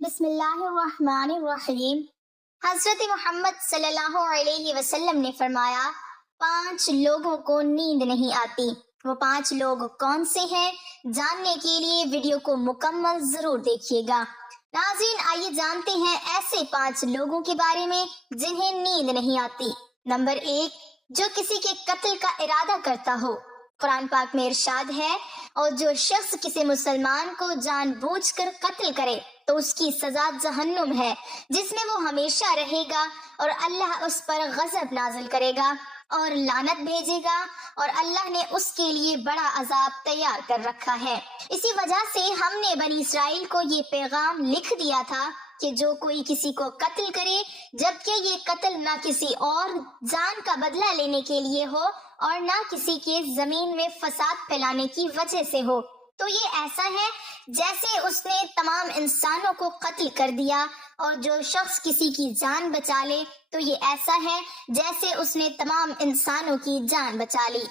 بسم اللہ الرحمن الرحیم۔ حضرت محمد صلی اللہ علیہ وسلم نے فرمایا 5 لوگوں کو نیند نہیں آتی۔ وہ 5 لوگ کون سے ہیں؟ جاننے کے لیے ویڈیو کو مکمل ضرور دیکھیے گا۔ ناظرین، آئیے جانتے ہیں ایسے 5 لوگوں کے بارے میں جنہیں نیند نہیں آتی۔ نمبر 1، جو کسی کے قتل کا ارادہ کرتا ہو۔ قرآن پاک میں ارشاد ہے، اور جو شخص کسی مسلمان کو جان بوجھ کر قتل کرے تو اس کی سزا جہنم ہے، جس میں وہ ہمیشہ رہے گا، اور اللہ اس پر غضب نازل کرے گا اور لعنت بھیجے گا، اور اللہ نے اس کے لیے بڑا عذاب تیار کر رکھا ہے۔ اسی وجہ سے ہم نے بنی اسرائیل کو یہ پیغام لکھ دیا تھا کہ جو کوئی کسی کو قتل کرے، جبکہ یہ قتل نہ کسی اور جان کا بدلہ لینے کے لیے ہو اور نہ کسی کے زمین میں فساد پھیلانے کی وجہ سے ہو، تو یہ ایسا ہے جیسے اس نے تمام انسانوں کو قتل کر دیا، اور جو شخص کسی کی جان بچا لے تو یہ ایسا ہے جیسے اس نے تمام انسانوں کی جان بچا لی۔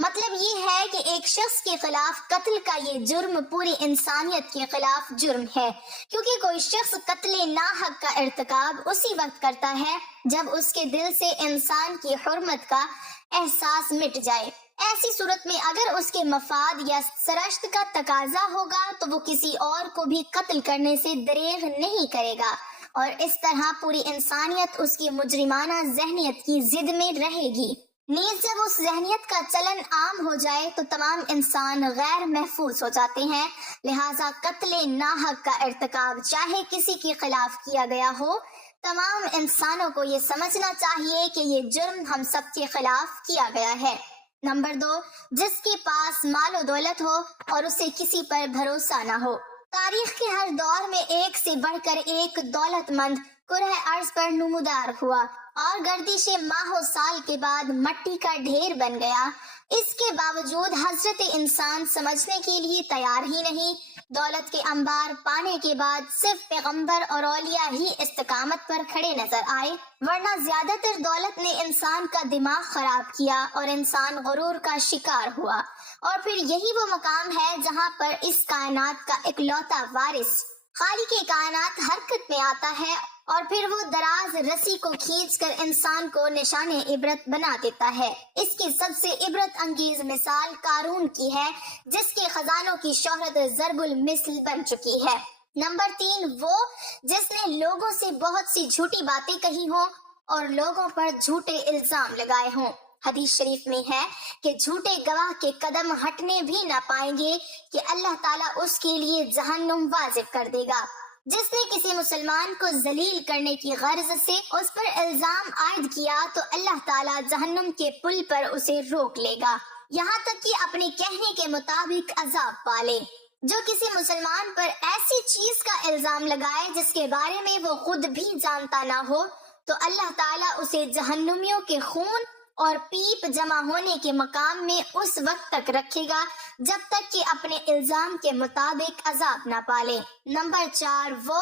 مطلب یہ ہے کہ ایک شخص کے خلاف قتل کا یہ جرم پوری انسانیت کے خلاف جرم ہے، کیونکہ کوئی شخص قتل ناحق کا ارتکاب اسی وقت کرتا ہے جب اس کے دل سے انسان کی حرمت کا احساس مٹ جائے۔ ایسی صورت میں اگر اس کے مفاد یا سرشت کا تقاضا ہوگا تو وہ کسی اور کو بھی قتل کرنے سے دریغ نہیں کرے گا، اور اس طرح پوری انسانیت اس کی مجرمانہ ذہنیت کی ضد میں رہے گی۔ نیز جب اس ذہنیت کا چلن عام ہو جائے تو تمام انسان غیر محفوظ ہو جاتے ہیں، لہٰذا قتل ناحق کا ارتکاب چاہے کسی کے خلاف کیا گیا ہو، تمام انسانوں کو یہ سمجھنا چاہیے کہ یہ جرم ہم سب کے خلاف کیا گیا ہے۔ نمبر 2، جس کے پاس مال و دولت ہو اور اسے کسی پر بھروسہ نہ ہو۔ تاریخ کے ہر دور میں ایک سے بڑھ کر ایک دولت مند کرہ ارض پر نمودار ہوا اور گردش ماہوں سال کے بعد مٹی کا ڈھیر بن گیا۔ اس کے باوجود حضرت انسان سمجھنے کے لیے تیار ہی نہیں۔ دولت کے انبار پانے کے بعد صرف پیغمبر اور اولیاء ہی استقامت پر کھڑے نظر آئے، ورنہ زیادہ تر دولت نے انسان کا دماغ خراب کیا اور انسان غرور کا شکار ہوا۔ اور پھر یہی وہ مقام ہے جہاں پر اس کائنات کا اکلوتا وارث خالق کائنات حرکت میں آتا ہے، اور پھر وہ دراز رسی کو کھینچ کر انسان کو نشان عبرت بنا دیتا ہے۔ اس کی سب سے عبرت انگیز مثال قارون کی ہے، جس کے خزانوں کی شہرت ضرب المثل بن چکی ہے۔ نمبر 3، وہ جس نے لوگوں سے بہت سی جھوٹی باتیں کہی ہوں اور لوگوں پر جھوٹے الزام لگائے ہوں۔ حدیث شریف میں ہے کہ جھوٹے گواہ کے قدم ہٹنے بھی نہ پائیں گے کہ اللہ تعالیٰ اس کے لیے جہنم واجب کر دے گا۔ جس نے کسی مسلمان کو ذلیل کرنے کی غرض سے اس پر الزام عائد کیا تو اللہ تعالیٰ جہنم کے پل پر اسے روک لے گا، یہاں تک کہ اپنے کہنے کے مطابق عذاب پالے۔ جو کسی مسلمان پر ایسی چیز کا الزام لگائے جس کے بارے میں وہ خود بھی جانتا نہ ہو تو اللہ تعالیٰ اسے جہنمیوں کے خون اور پیپ جمع ہونے کے مقام میں اس وقت تک رکھے گا جب تک کہ اپنے الزام کے مطابق عذاب نہ پالے۔ نمبر 4، وہ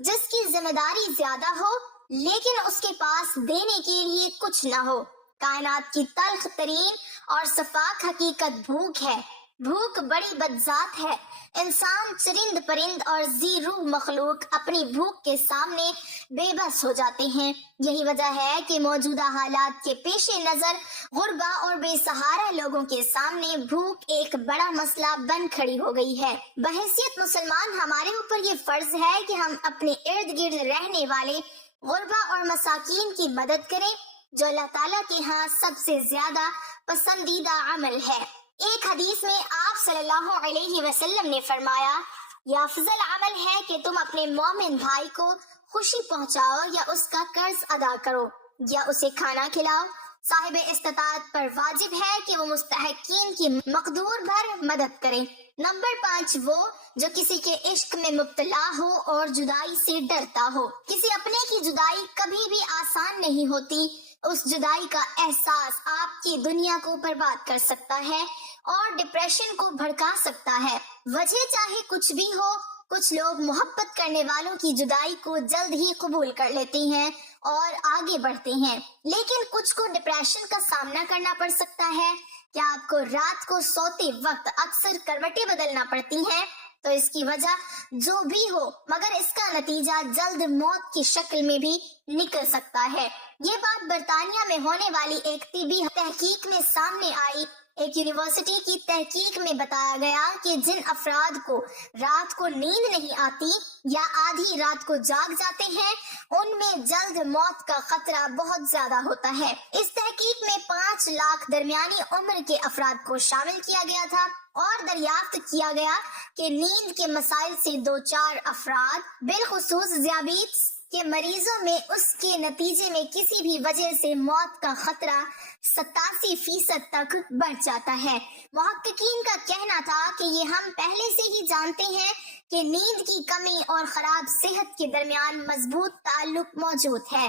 جس کی ذمہ داری زیادہ ہو لیکن اس کے پاس دینے کے لیے کچھ نہ ہو۔ کائنات کی تلخ ترین اور صفاک حقیقت بھوک ہے۔ بھوک بڑی بدذات ہے۔ انسان، چرند پرند اور ذی روح مخلوق اپنی بھوک کے سامنے بے بس ہو جاتے ہیں۔ یہی وجہ ہے کہ موجودہ حالات کے پیش نظر غربا اور بے سہارا لوگوں کے سامنے بھوک ایک بڑا مسئلہ بن کھڑی ہو گئی ہے۔ بحیثیت مسلمان ہمارے اوپر یہ فرض ہے کہ ہم اپنے ارد گرد رہنے والے غربا اور مساکین کی مدد کریں، جو اللہ تعالیٰ کے ہاں سب سے زیادہ پسندیدہ عمل ہے۔ ایک حدیث میں آپ صلی اللہ علیہ وسلم نے فرمایا، یہ افضل عمل ہے کہ تم اپنے مومن بھائی کو خوشی پہنچاؤ یا اس کا قرض ادا کرو یا اسے کھانا کھلاؤ۔ صاحب استطاعت پر واجب ہے کہ وہ مستحقین کی مقدور بھر مدد کرے۔ نمبر 5، وہ جو کسی کے عشق میں مبتلا ہو اور جدائی سے ڈرتا ہو۔ کسی اپنے کی جدائی کبھی بھی آسان نہیں ہوتی۔ اس جدائی کا احساس آپ کی دنیا کو برباد کر سکتا ہے اور ڈپریشن کو بھڑکا سکتا ہے۔ وجہ چاہے کچھ بھی ہو، کچھ لوگ محبت کرنے والوں کی جدائی کو جلد ہی قبول کر لیتے ہیں اور آگے بڑھتے ہیں، لیکن کچھ کو ڈپریشن کا سامنا کرنا پڑ سکتا ہے۔ کیا آپ کو رات کو سوتے وقت اکثر کروٹیں بدلنا پڑتی ہیں؟ تو اس کی وجہ جو بھی ہو مگر اس کا نتیجہ جلد موت کی شکل میں بھی نکل سکتا ہے۔ یہ بات برطانیہ میں ہونے والی ایک طبی تحقیق میں سامنے آئی۔ ایک یونیورسٹی کی تحقیق میں بتایا گیا کہ جن افراد کو رات کو نیند نہیں آتی یا آدھی رات کو جاگ جاتے ہیں، ان میں جلد موت کا خطرہ بہت زیادہ ہوتا ہے۔ اس تحقیق میں 5 لاکھ درمیانی عمر کے افراد کو شامل کیا گیا تھا اور دریافت کیا گیا کہ نیند کے مسائل سے دوچار افراد، بالخصوص ذیابیطس کے مریضوں میں، اس کے نتیجے میں کسی بھی وجہ سے موت کا خطرہ 87% تک بڑھ جاتا ہے۔ محققین کا کہنا تھا کہ یہ ہم پہلے سے ہی جانتے ہیں کہ نیند کی کمی اور خراب صحت کے درمیان مضبوط تعلق موجود ہے،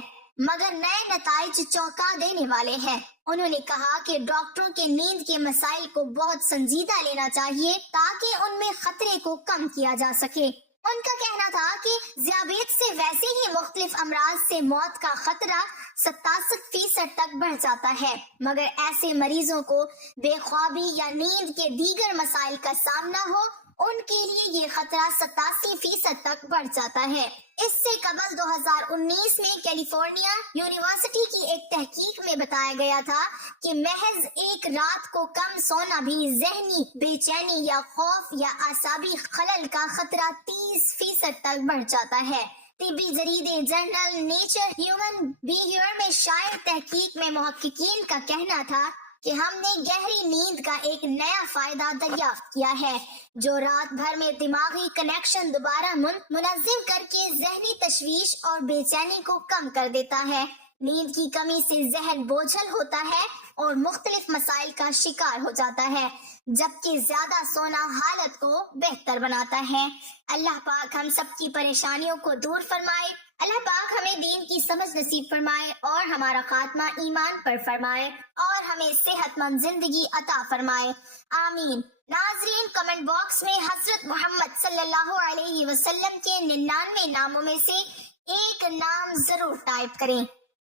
مگر نئے نتائج چونکا دینے والے ہیں۔ انہوں نے کہا کہ ڈاکٹروں کے نیند کے مسائل کو بہت سنجیدہ لینا چاہیے تاکہ ان میں خطرے کو کم کیا جا سکے۔ ان کا کہنا تھا کہ ذیابیطس سے ویسے ہی مختلف امراض سے موت کا خطرہ 67% تک بڑھ جاتا ہے، مگر ایسے مریضوں کو بے خوابی یا نیند کے دیگر مسائل کا سامنا ہو، ان کے لیے یہ خطرہ 87% تک بڑھ جاتا ہے۔ اس سے قبل 2019 میں کیلیفورنیا یونیورسٹی کی ایک تحقیق میں بتایا گیا تھا کہ محض ایک رات کو کم سونا بھی ذہنی بے چینی یا خوف یا اعصابی خلل کا خطرہ 30% تک بڑھ جاتا ہے۔ طبی جریدے جرنل نیچر ہیومن بیہیویئر میں شائع تحقیق میں محققین کا کہنا تھا کہ ہم نے گہری نیند کا ایک نیا فائدہ دریافت کیا ہے جو رات بھر میں دماغی کنیکشن دوبارہ منظم کر کے ذہنی تشویش اور بے چینی کو کم کر دیتا ہے۔ نیند کی کمی سے ذہن بوجھل ہوتا ہے اور مختلف مسائل کا شکار ہو جاتا ہے، جبکہ زیادہ سونا حالت کو بہتر بناتا ہے۔ اللہ پاک ہم سب کی پریشانیوں کو دور فرمائے۔ اللہ پاک ہمیں دین کی سمجھ نصیب فرمائے اور ہمارا خاتمہ ایمان پر فرمائے اور ہمیں صحت مند زندگی عطا فرمائے، آمین۔ ناظرین، کمنٹ باکس میں حضرت محمد صلی اللہ علیہ وسلم کے 99 ناموں میں سے ایک نام ضرور ٹائپ کریں۔